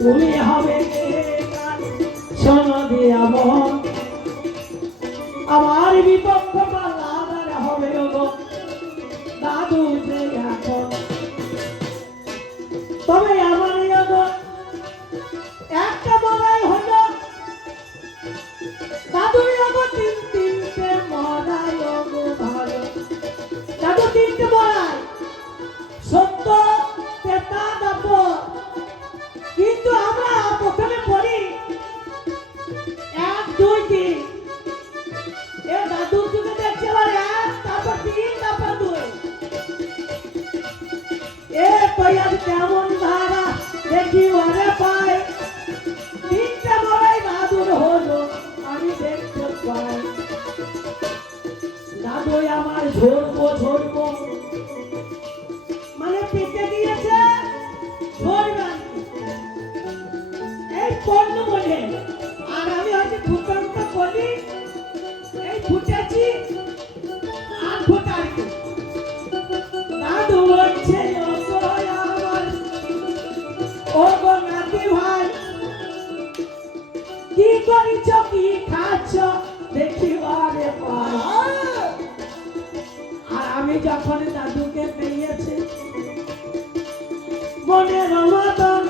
তুমি হবে শোনো দিয়া মন আমার বিপক্ষ পাল্লাদার হবে গো দাদু যে এখন তবে আমার একটা বলাই হলো দাদুর তিনটে মরাই গো ভালো দাদু তিনটে মরাই সত্য তেতা দাব কিন্তু আমরা প্রথমে পড়ি 1 2 3 এ দাদুর যুগে দেখছে আবার 1 তারপর 3 তারপর 2 এ কইয়া কেমন ধারা দেখি ওরে পায় তিনটে মরাই দাদুর হলো আমি দেখতে পাই দাদু আমার ঝরবো মানে পেটে দিয়েছে ঝরবে এই পণ্য বলে আর আমি হচ্ছে ফুটন্ত বলি এই ফুটেছি আর ফুটাই দাদু বলছে আমার ও গো নাতি ভাই কি করিছ কি খাচ্ছ দেখিবারে পাই আর আমি যখন দাদুকে পেয়েছি মনের মতন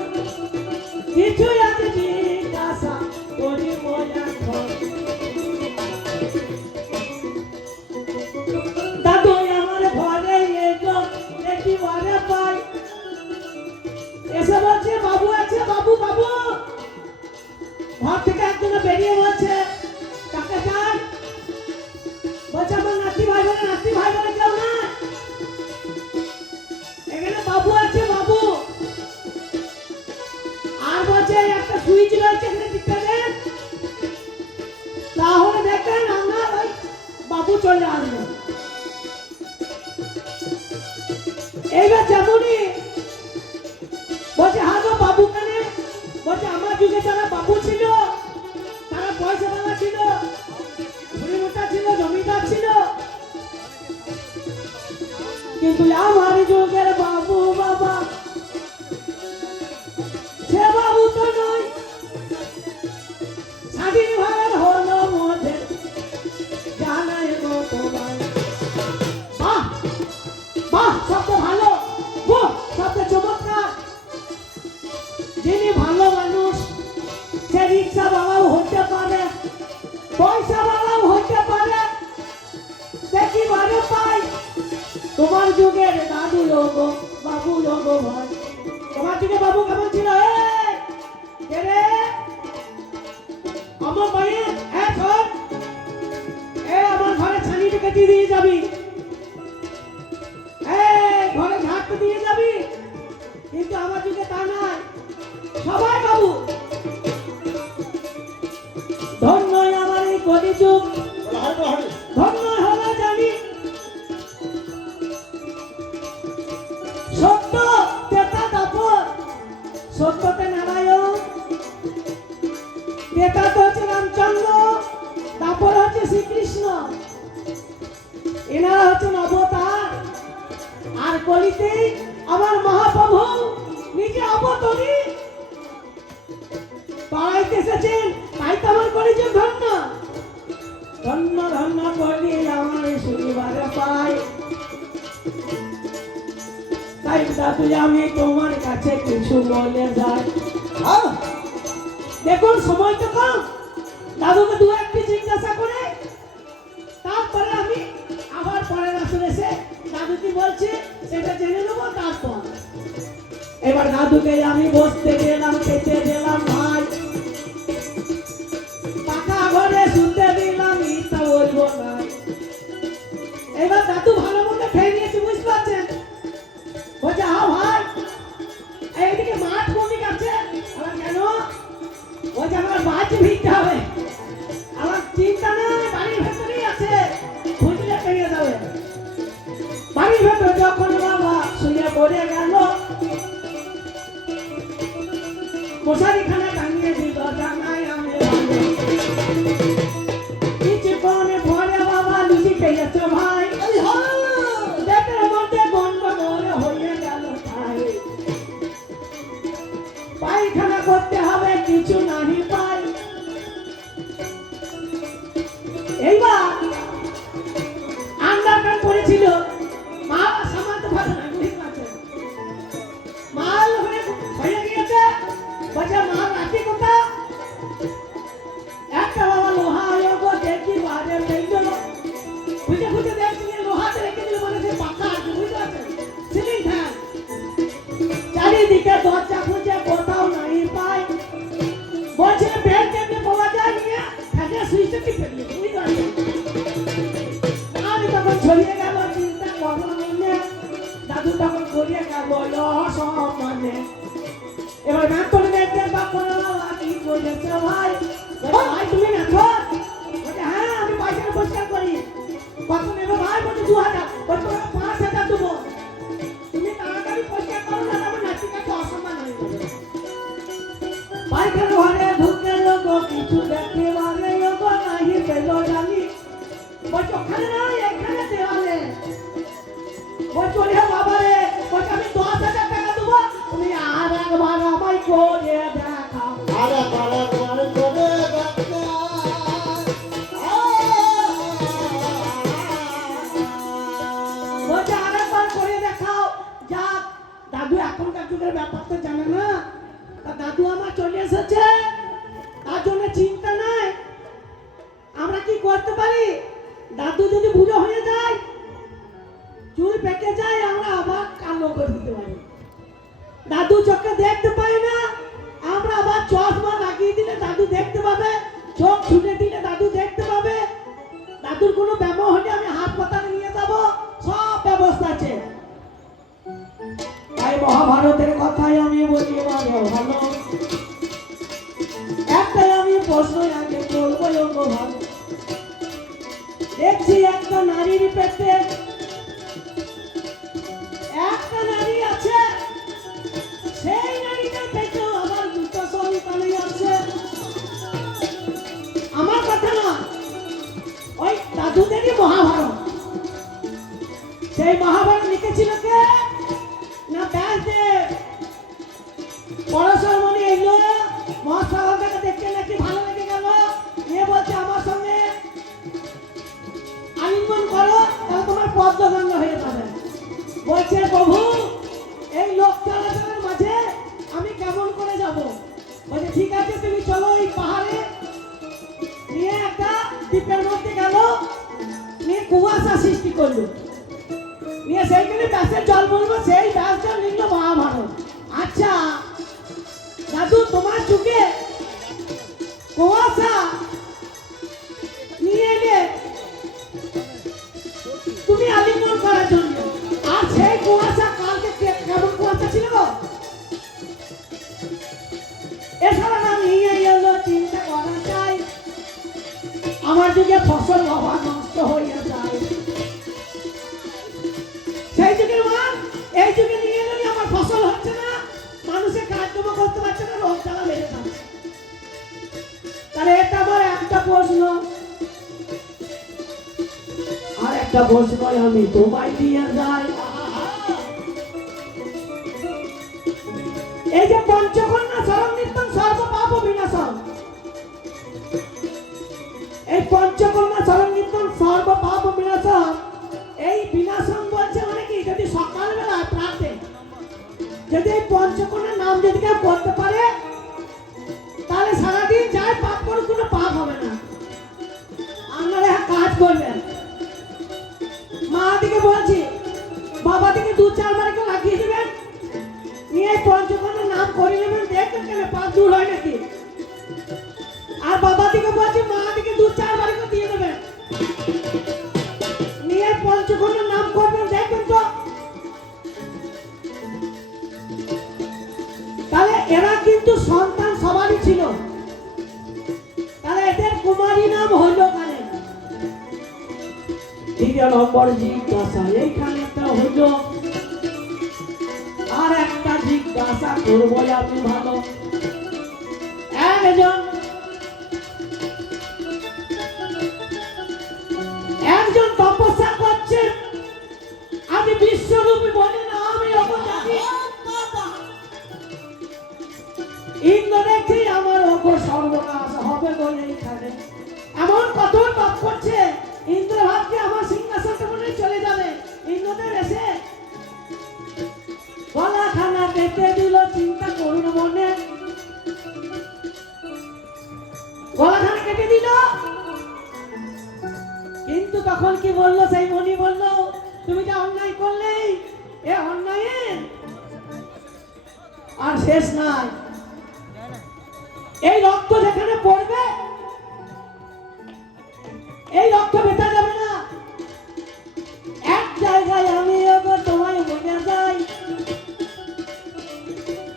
কিছু আজ জিজ্ঞাসা করি মজা দাদু আমার ঘরে এলো দেখিবারে পাই এসে বলছে বাবু আছে বাবু বাবু ঘর থেকে একজন বেরিয়ে বলছে কাকে চাই বলছে আমার নাতি ভাই বোনে কেউ না এখানে বাবু আছে বাবু আর বলছে একটা সুইচ রয়েছে এখানে টিপে দেন তাহলে দেখবেন আমার ওই বাবু চলে আসবে এইবার যেমনই বলছে হ্যাঁ গো বাবু কানে বলছে আমার যুগে যারা বাবু ছিল তারা পয়সা বাবা ছিল বুড়ি মোটা ছিল জমিদার ছিল কিন্তু আমার যুগের বাবু বাবা সে বাবু তো নয় স্বাধীন ভাবের হলো মধ্যে জানাই গো তোমায় বাহ বাহ শব্দ ভালো শব্দ চমৎকার যিনি ভালো মানুষ সে রিক্সা বাবাও হতে পারে পয়সা বাবাও হতে পারে দেখি ভালো পাই তোমার যুগের দাদু লোক বাবু লোক ভাই তোমার যুগে বাবু কেমন ছিল রে আমার মায়ের এখন আমার ঘরে ছানিটা কেটে দিয়ে যাবি ঘরে ঝাড়তে দিয়ে যাবি কিন্তু আমার যুগে তা নয় সবাই বাবু ধন্য আমার এই কলিযুগ ধন্য হলো জানি সত্য তেতা দাপর সত্যতে নারায়ণ তেতা তো হচ্ছে রামচন্দ্র দাপর হচ্ছে শ্রীকৃষ্ণ এনারা হচ্ছেন অবতার আর কলিতে আমার মহাপ্রভু নিজে অবতরী পাড়াইতে এসেছেন তাই তো আমার কলিযুগ ধন্য ধন্য ধন্য কলি আমার শুনিবারে পাই তাই দাদু আমি তোমার কাছে কিছু বলে যাই দেখুন সময় তো কম দাদুকে 2-1টি জিজ্ঞাসা করে তারপরে আমি আবার পরের আসলে এসে দাদু কি বলছে সেটা জেনে নেবো তারপর এবার দাদুকে আমি বসতে দিলাম খেতে দিলাম ভাই পাকা ঘরে শুতে দিলাম ইটা বলবো না এবার দাদু ভালো মতো খেয়ে নিয়েছে বুঝতে পারছেন বলছে হ্যাঁ ভাই এইদিকে মাঠ কমিক আছে আমার কেন বলছে আমার মাছ ভিড়তে হবে আমার চিন্তা নেই বাড়ির ভেতরেই আছে খুঁজলে পেয়ে যাবে বাড়ির ভেতরে যখন বাবা শুয়ে পড়ে গেল মশারিখানা টাঙিয়ে দিল জানাই আমি কিছুক্ষণ পরে বাবা লুচি পেয়েছে ভাই পেটের মধ্যে গন্ডগোল হয়ে গেল ভাই পায়খানা করতে হবে কিছু নাহি পাই। এইবার আন্ডারপ্যান্ট পরেছিল, মা সামান্য ভালো না, বুঝতে পারছেন? মাল হয়ে গিয়েছে, বলছে মা রাখি কোথা? একটা বাবা লোহা হয়ে গো দেখি বাজে পেইল, বুঝে বুঝে দেখছি লোহাতে রেখে দিল, মানে সে পাকা আছে, বুঝতে পারছেন? সিলিং ফ্যান চারিদিকে দরজা খুঁজে কোথাও নাই পাই। বলছে বেড কেমনে পাওয়া যায়, নিয়ে ফ্যানের সুইচটা টিপে দিয়ে, বুঝতে পারছেন? আমি তখন ছড়িয়ে গেল, চিন্তা করলাম মনে, দাদু তখন গড়িয়ে গেল অসম্মানে। এবার ব্যাগ করে দেখতে বা কোনো কি করেছে ভাই? ভাই তুমি দেখো, বলছে হ্যাঁ আমি পায়খানা পরিষ্কার করি। কত নেবো ভাই? বলছে 2000। বলছে 5000 দেবো, তুমি তাড়াতাড়ি পরিষ্কার করো না, আমার নাচিকাকে অসম্মান হয়ে যাবে। পায়খানা ঘরে ঢুকে লোক কিছু দেখতে পারে লোক নাহি পেল জানি। বলছে ওখানে না, এখানে দেওয়ালে। বলছে ওরে বাবা রে, বলছে আমি 10,000 টাকা দেবো, তুমি আর একবার আমায় করে দেখাও। আরে বাবা তোমার করে বাচ্চা বলছে আরেকবার করে দেখাও। যাক, দাদু এখনকার যুগের ব্যাপার তো জানে না, তা দাদু আমার চলে এসেছে, তার জন্য চিন্তা নাই। আমরা কি করতে পারি? দাদু যদি বুড়ো হয়ে যায়, চুল পেকে যায়, আমরা আবার কালো করে দিতে পারি। দাদু চোখে দেখতে পায় না, আমরা আবার চশমা লাগিয়ে দিলে দাদু দেখতে পাবে, চোখ ছুটে দিলে দাদু দেখতে পাবে। দাদুর কোনো ব্যামো হলে আমি হাসপাতালে নিয়ে যাব, সব ব্যবস্থা আছে। তাই মহাভারতের কথাই আমি বলি, ভালো একটাই আমি প্রশ্ন আগে বলবো, ভালো দেখছি একটা নারীর পেটে একটা নারী আছে, সেই নারীটার পেটেও আবার দুটো সন্তানই আছে। আমার কথা না, ওই দাদুদেরই মহাভারত। সেই মহাভারত লিখেছিল কে? না ব্যাসদেব। পরশুর মনে এলো, মহাসাগরটাকে দেখতে নাকি ভালো লেগে গেল, নিয়ে বলছে আমার সঙ্গে আলিঙ্গন করো, তাহলে তোমার পদ্মগঙ্গা হয়ে যাবে। বলছে প্রভু এই লোক চলাচলের মাঝে আমি কেমন করে যাব? বলছে ঠিক আছে তুমি চলো এই পাহাড়ে। নিয়ে একটা দ্বীপের মধ্যে গেল, নিয়ে কুয়াশা সৃষ্টি করলো, নিয়ে সেইখানে ব্যাসের জল বলবো, সেই ব্যাস জল লিখলো মহাভারত। আচ্ছা দাদু তোমার যুগে কুয়াশা নিয়ে এলে তুমি আলিঙ্গন করার জন্য, আর সেই কুয়াশা কালকে কেমন কুয়াশা ছিল? এছাড়া না নিয়ে এলো, চিন্তা করা চাই, আমার যুগে ফসল বাবা নষ্ট হয়ে যায়। সেই যুগের মান এই যুগে নিয়ে এলে আমার ফসল হচ্ছে না, মানুষের কাজকর্ম করতে পারছে না, রোগ জ্বালা বেড়ে যাচ্ছে। তাহলে এটা আমার একটা প্রশ্ন। আর একটা প্রশ্ন আমি তোমায় দিয়ে যাই, এই যে পঞ্চকন্যা শরণ নিত্যং সর্ব পাপ বিনাশম, এই পঞ্চকন্যা শরণ নিত্যং সর্ব পাপ বিনাশম, এই বিনাশম বলছে মানে কি? যদি সকালবেলা প্রাতে যদি এই পঞ্চকন্যার নাম যদি কেউ করতে পারে, তাহলে সারাদিন যাই পাপ করে কোনো পাপ হবে না। আপনারা এক কাজ করবেন, মা দিকে বলছি, বাবা দিকে 2-4 বার করে লাগিয়ে দেবেন, নিয়ে পঞ্চকন্যার নাম করে নেবেন, দেখবেন কেন পাপ দূর হয় নাকি। আর বাবা দিকে বলছি, মা দিকে 2-4 বার করে দিয়ে দেবেন, নিয়ে পঞ্চকন্যার নাম করবেন, দেখবেন তো। তাহলে এরা কিন্তু সন্তান সবারই ছিল, তাহলে এদের কুমারী নাম হইল কেন? 3 নম্বর জিজ্ঞাসা এইখানে একটা হইল। আর একটা জিজ্ঞাসা করবো আপনি ভালো। একজন তপস্যা করছে, আমি বিশ্বরূপী বলি না, আমি অবজাতি গলাখানে কেটে দিল। কিন্তু তখন কি বললো সেই মণি, বলল তুমি যা অন্যায় করলে এ অন্যায়ের আর শেষ নাই। এই রক্ত যেখানে পড়বে এই রক্ত বেটা যাবে না। এক জায়গায় আমি এবার তোমায় বলে যাই,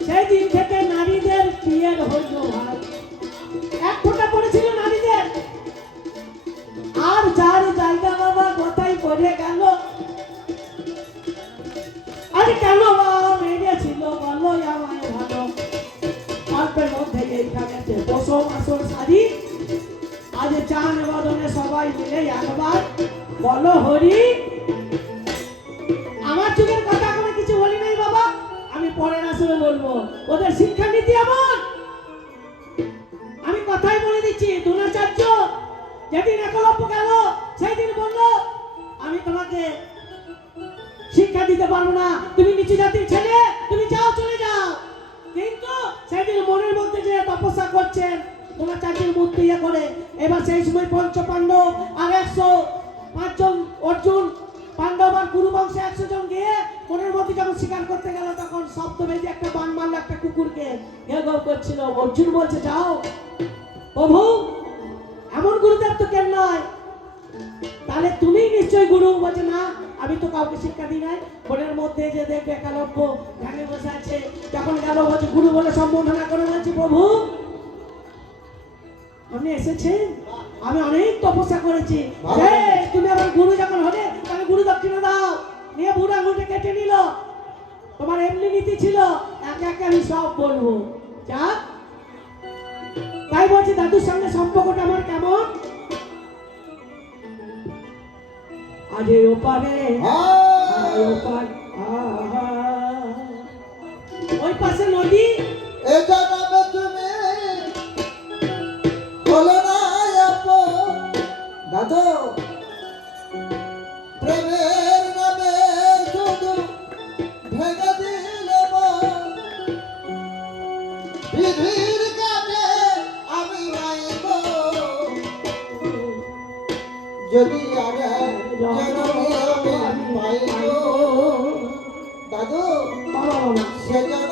সেই দিন থেকে নারীদের বিয়ের হইল ভাই। এক ফোঁটা পড়েছিল নারীদের, আর যার জায়গা বাবা কোথায় পড়ে গেল। আরে কেন বাবা মেরেছিল বলো আমায় ভালো। অল্পের মধ্যে এইটা গেছে দশম আসর শাড়ি। আজ চান বদনে সবাই মিলে একবার বলো হরি। আমার যুগের কথা কোনো কিছু বলি নাই বাবা, আমি পরের আসরে বলবো। ওদের শিক্ষা নীতি এমন, আমি কথাই বলে দিচ্ছি। দ্রোণাচার্য যেদিন একলব্য গেল সেই দিন বললো আমি তোমাকে শিক্ষা দিতে পারবো না, তুমি নিচু জাতির ছেলে, তুমি যাও চলে যাও। কিন্তু সেদিন মনের মধ্যে যে তপস্যা করছেন দ্রোণাচার্যের মূর্তি ইয়ে করে। এবার সেই সময় পঞ্চ পাণ্ডব আর 105 জন অর্জুন, পাণ্ডব আর কুরু বংশে 100 জন গিয়ে মনের মধ্যে যখন শিকার করতে গেল তখন শব্দ বেজে একটা বান মারলো একটা কুকুরকে, ঘেউ ঘেউ করছিল। অর্জুন বলছে যাও প্রভু, এমন গুরুদেব তো কেন নয়, তাহলে তুমি নিশ্চয়ই গুরু। বলছে না, আমি তো কাউকে শিক্ষা দিই নাই। মনের মধ্যে যে দেখবে একালব্য ধ্যানে বসে আছে, যখন গেল বলছে গুরু বলে সম্বোধনা করে বলছি প্রভু আপনি এসেছেন, আমি অনেক তপস্যা করেছি। তুমি আমার গুরু যখন হলে তাহলে গুরু দক্ষিণা দাও। নিয়ে বুড়া আঙুলটা কেটে নিল। তোমার এমনি নীতি ছিল, একে একে আমি সব বলবো। যা তাই বলছি দাদুর সঙ্গে সম্পর্কটা আমার কেমন। আজ ওপারে ওপার, ওই পাশে নদী। এটা নামে তুমি হলো না আপন। দাদু প্রেমের নামে শুধু ভেঙে দিলে মন। বিধির কাছে আমি আইব যদি আগে জনমে আমি পাইব। দাদু বাবা বাবা সেজন্য